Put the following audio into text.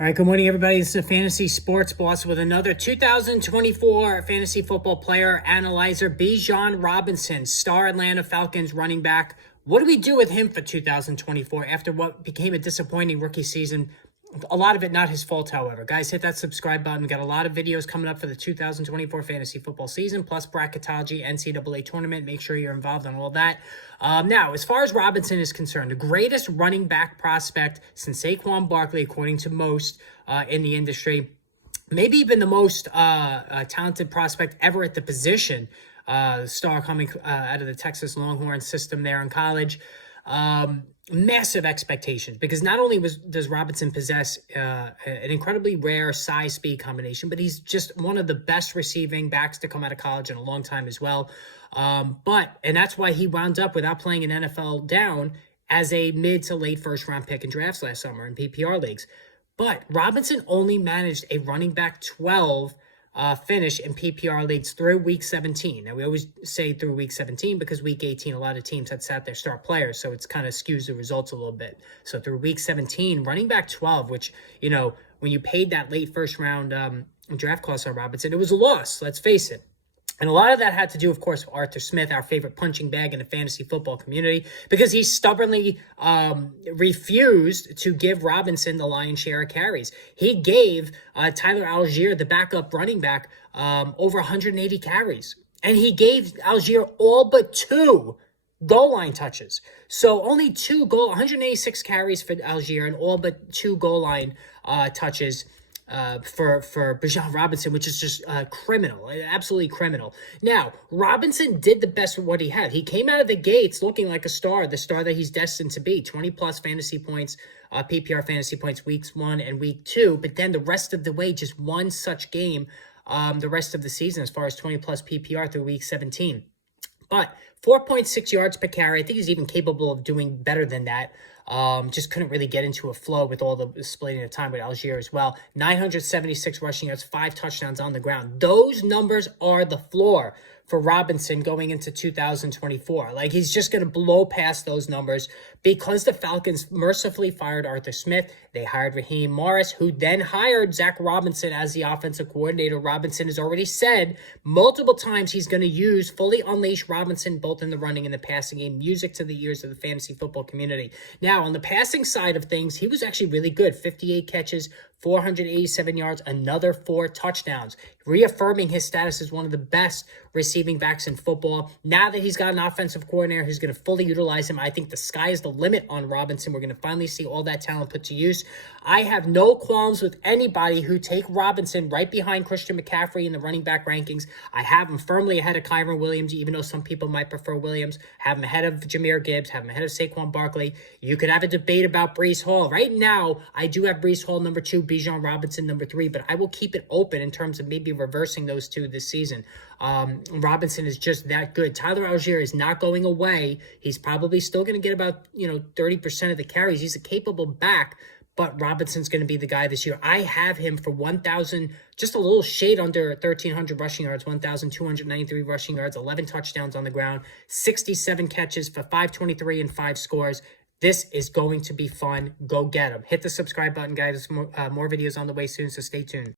All right, good morning, everybody. This is a Fantasy Sports Boss with another 2024 fantasy football player analyzer, Bijan Robinson, star Atlanta Falcons running back. What do we do with him for 2024 after what became a disappointing rookie season? A lot of it not his fault, however. Guys, hit that subscribe button. We got a lot of videos coming up for the 2024 fantasy football season, plus bracketology, NCAA tournament. Make sure you're involved on all that. Now, as far as Robinson is concerned, the greatest running back prospect since Saquon Barkley, according to most in the industry, maybe even the most talented prospect ever at the position. Star coming out of the Texas Longhorn system there in college. Massive expectations, because not only does Robinson possess an incredibly rare size speed combination, but he's just one of the best receiving backs to come out of college in a long time as well. And that's why he wound up without playing an NFL down as a mid to late first round pick in drafts last summer in PPR leagues. But Robinson only managed a running back 12 finish in PPR leagues through week 17. Now, we always say through week 17 because week 18, a lot of teams had sat their star players, so it's kind of skews the results a little bit. So through week 17, running back 12, which, when you paid that late first round draft cost on Robinson, it was a loss, let's face it. And a lot of that had to do, of course, with Arthur Smith, our favorite punching bag in the fantasy football community, because he stubbornly refused to give Robinson the lion's share of carries. He gave Tyler Algier, the backup running back, over 180 carries. And he gave Algier all but 2 goal line touches. So only 186 carries for Algier and all but 2 goal line touches for Bijan Robinson, which is just criminal, absolutely criminal. Now, Robinson did the best with what he had. He came out of the gates looking like a star, the star that he's destined to be. 20-plus fantasy points, PPR fantasy points weeks 1 and week 2, but then the rest of the way, just one such game the rest of the season as far as 20-plus PPR through week 17. But 4.6 yards per carry, I think he's even capable of doing better than that. Just couldn't really get into a flow with all the splitting of time with Algier as well. 976 rushing yards, 5 touchdowns on the ground. Those numbers are the floor for Robinson going into 2024. Like, he's just going to blow past those numbers because the Falcons mercifully fired Arthur Smith. They hired Raheem Morris, who then hired Zach Robinson as the offensive coordinator. Robinson has already said multiple times he's going to fully unleash Robinson both in the running and the passing game. Music to the ears of the fantasy football community. Now, on the passing side of things, he was actually really good. 58 catches, 487 yards, another 4 touchdowns, reaffirming his status as one of the best receiving backs in football. Now that he's got an offensive coordinator who's going to fully utilize him, I think the sky is the limit on Robinson. We're going to finally see all that talent put to use. I have no qualms with anybody who take Robinson right behind Christian McCaffrey in the running back rankings. I have him firmly ahead of Kyron Williams, even though some people might prefer Williams. Have him ahead of Jahmyr Gibbs, have him ahead of Saquon Barkley. You could have a debate about Breece Hall. Right now, I do have Breece Hall number 2, Bijan Robinson number 3, but I will keep it open in terms of maybe reversing those two this season. Robinson is just that good. Tyler Algier is not going away. He's probably still going to get about 30% of the carries. He's a capable back, but Robinson's going to be the guy this year. I have him for 1,000, just a little shade under 1,300 rushing yards, 1,293 rushing yards, 11 touchdowns on the ground, 67 catches for 523 and 5 scores. This is going to be fun. Go get him. Hit the subscribe button, guys. More videos on the way soon, so stay tuned.